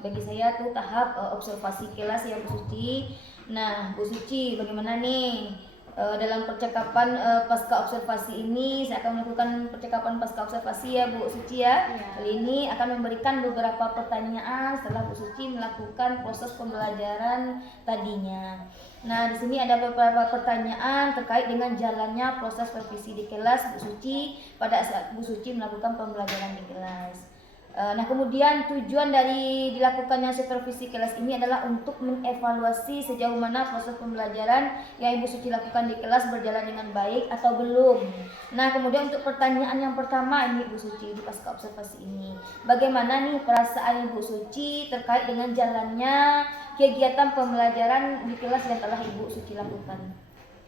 Bagi saya tuh tahap observasi kelas ya Bu Suci. Nah, Bu Suci, bagaimana nih dalam percakapan pasca observasi ini? Saya akan melakukan percakapan pasca observasi ya Bu Suci ya. Kali ini akan memberikan beberapa pertanyaan setelah Bu Suci melakukan proses pembelajaran tadinya. Nah, di sini ada beberapa pertanyaan terkait dengan jalannya proses supervisi di kelas Bu Suci pada saat Bu Suci melakukan pembelajaran di kelas. Nah, kemudian tujuan dari dilakukannya supervisi kelas ini adalah untuk mengevaluasi sejauh mana proses pembelajaran yang Ibu Suci lakukan di kelas berjalan dengan baik atau belum. Nah, kemudian untuk pertanyaan yang pertama ini Ibu Suci di pasca observasi ini, bagaimana nih perasaan Ibu Suci terkait dengan jalannya kegiatan pembelajaran di kelas yang telah Ibu Suci lakukan?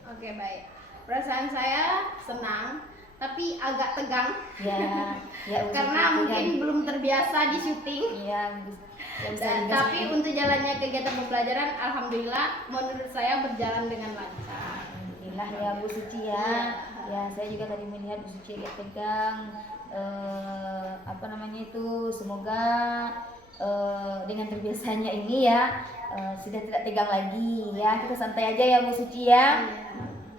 Oke, baik. Perasaan saya senang, tapi agak tegang. Ya, Karena mungkin belum terbiasa di syuting. Tapi untuk jalannya kegiatan pembelajaran, alhamdulillah menurut saya berjalan dengan lancar. Alhamdulillah ya Bu Suci ya. Ya, saya juga tadi melihat Bu Suci agak tegang. Semoga dengan terbiasanya ini ya sudah tidak tegang lagi ya. Kita santai aja ya Bu Suci ya.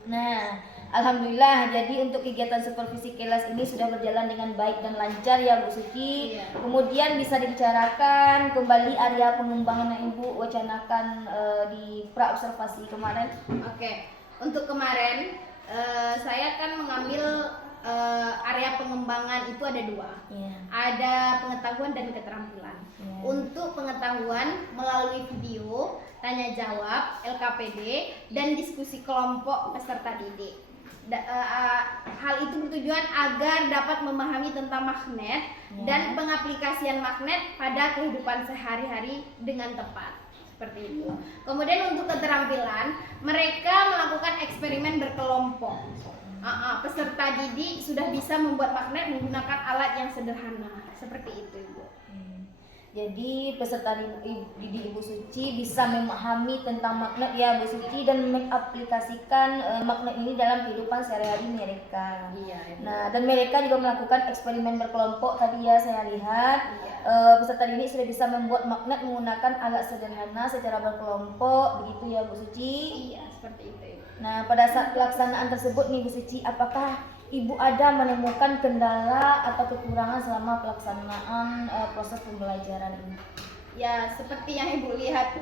Nah, alhamdulillah, jadi untuk kegiatan supervisi kelas ini sudah berjalan dengan baik dan lancar ya Bu Suci. Kemudian bisa dibicarakan kembali area pengembangan yang Ibu wacanakan di pra observasi kemarin. Oke, untuk kemarin saya kan mengambil area pengembangan itu ada 2. Ada pengetahuan dan keterampilan. Untuk pengetahuan melalui video, tanya jawab, LKPD, dan diskusi kelompok peserta didik. Hal itu bertujuan agar dapat memahami tentang magnet dan pengaplikasian magnet pada kehidupan sehari-hari dengan tepat. Seperti itu. Kemudian untuk keterampilan, mereka melakukan eksperimen berkelompok. Peserta didik sudah bisa membuat magnet menggunakan alat yang sederhana. Seperti itu, Ibu. Jadi peserta didik Ibu Suci bisa memahami tentang magnet ya Bu Suci dan mengaplikasikan magnet ini dalam kehidupan sehari-hari mereka. Nah, dan mereka juga melakukan eksperimen berkelompok tadi ya saya lihat. Peserta didik sudah bisa membuat magnet menggunakan alat sederhana secara berkelompok, begitu ya Bu Suci? Iya, seperti itu. Nah, pada saat pelaksanaan tersebut nih Bu Suci, apakah Ibu ada menemukan kendala atau kekurangan selama pelaksanaan proses pembelajaran ini? Ya, seperti yang Ibu lihat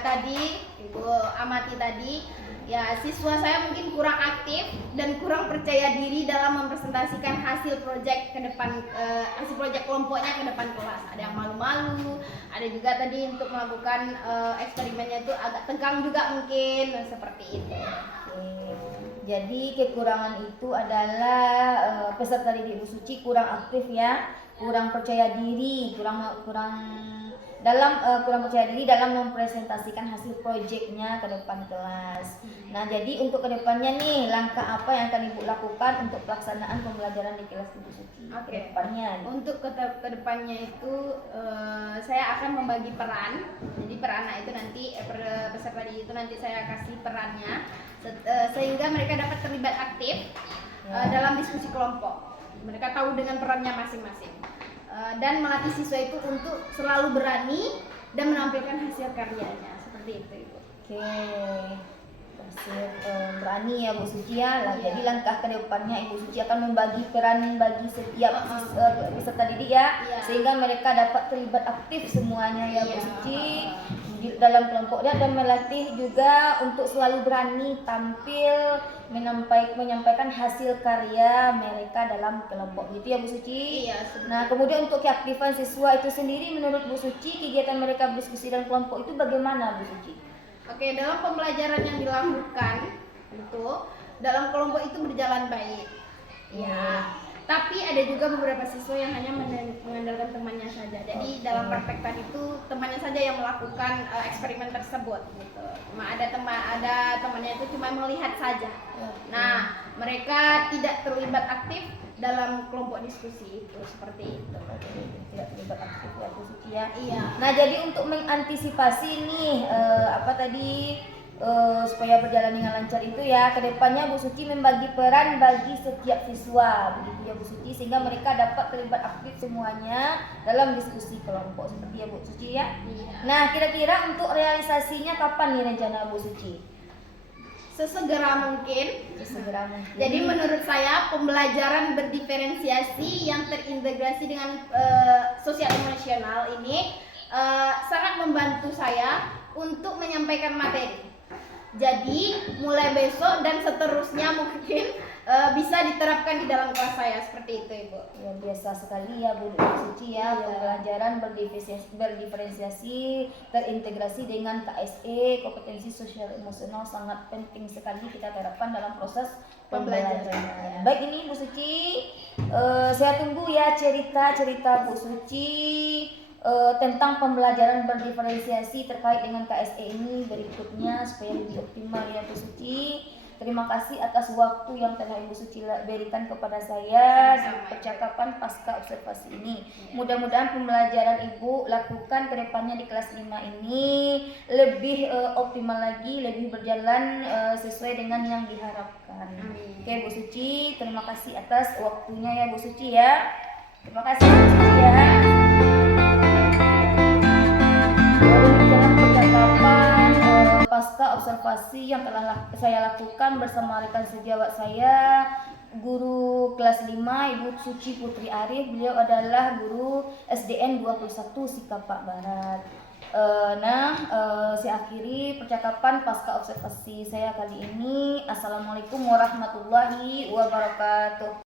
tadi, Ibu amati tadi, ya siswa saya mungkin kurang aktif dan kurang percaya diri dalam mempresentasikan hasil proyek ke depan, hasil proyek kelompoknya ke depan kelas. Ada yang malu-malu, ada juga tadi untuk melakukan eksperimennya itu agak tegang juga mungkin, seperti itu. Jadi kekurangan itu adalah peserta didik Ibu Suci kurang aktif ya, kurang percaya diri, kurang percaya diri dalam mempresentasikan hasil proyeknya ke depan kelas. Nah, jadi untuk kedepannya nih, langkah apa yang akan Ibu lakukan untuk pelaksanaan pembelajaran di kelas Ibu Suci? Kedepannya. Untuk kedepannya itu saya akan membagi peran. Jadi peran itu nanti peserta didik itu nanti saya kasih perannya sehingga mereka dapat terlibat aktif dalam diskusi kelompok. Mereka tahu dengan perannya masing-masing. Dan melatih siswa itu untuk selalu berani dan menampilkan hasil karyanya, seperti itu, Ibu. Oke, berani ya Bu Suci ya. Jadi langkah ke depannya Ibu Suci akan membagi peran bagi setiap peserta didik ya, sehingga mereka dapat terlibat aktif semuanya ya Bu Suci. dalam kelompoknya, dan melatih juga untuk selalu berani tampil menyampaikan hasil karya mereka dalam kelompok gitu ya Bu Suci. Iya, sebenarnya. Nah kemudian untuk keaktifan siswa itu sendiri, menurut Bu Suci kegiatan mereka berdiskusi dalam kelompok itu bagaimana Bu Suci? Oke, dalam pembelajaran yang dilakukan itu dalam kelompok itu berjalan baik. Ya. Tapi ada juga beberapa siswa yang hanya mengandalkan temannya saja. Jadi dalam praktek tadi itu temannya saja yang melakukan eksperimen tersebut gitu. Ada temannya itu cuma melihat saja. Nah, mereka tidak terlibat aktif dalam kelompok diskusi itu, seperti itu. Tidak terlibat aktif ya Bu Suci ya. Iya. Nah jadi untuk mengantisipasi nih supaya berjalan dengan lancar itu ya, kedepannya Bu Suci membagi peran bagi setiap siswa begitu ya Bu Suci, sehingga mereka dapat terlibat aktif semuanya dalam diskusi kelompok seperti ya Bu Suci ya. Iya. Nah kira-kira untuk realisasinya kapan nih rencana Bu Suci? Sesegera mungkin. Segera mungkin. Jadi menurut saya pembelajaran berdiferensiasi yang terintegrasi dengan sosial emosional ini sangat membantu saya untuk menyampaikan materi. Jadi mulai besok dan seterusnya mungkin bisa diterapkan di dalam kelas saya, seperti itu Ibu. Ya biasa sekali ya Bu Suci ya, pembelajaran berdiferensiasi terintegrasi dengan KSE, kompetensi sosial emosional, sangat penting sekali kita terapkan dalam proses pembelajaran. Baik, ini Bu Suci, saya tunggu ya cerita Bu Suci tentang pembelajaran berdiferensiasi terkait dengan KSE ini berikutnya supaya lebih optimal ya Bu Suci. Terima kasih atas waktu yang telah Ibu Suci berikan kepada saya di percakapan pasca observasi ini. Mudah-mudahan pembelajaran Ibu lakukan ke depannya di kelas 5 ini lebih optimal lagi, lebih berjalan sesuai dengan yang diharapkan. Oke Bu Suci, terima kasih atas waktunya ya Bu Suci ya. Terima kasih Bu Suci ya. Dalam percakapan pasca observasi yang telah saya lakukan bersama rekan sejawat saya, guru kelas 5 Ibu Suci Putri Arif. Beliau adalah guru SDN 21 Sikapak Barat. Saya akhiri percakapan pasca observasi saya kali ini. Assalamualaikum warahmatullahi wabarakatuh.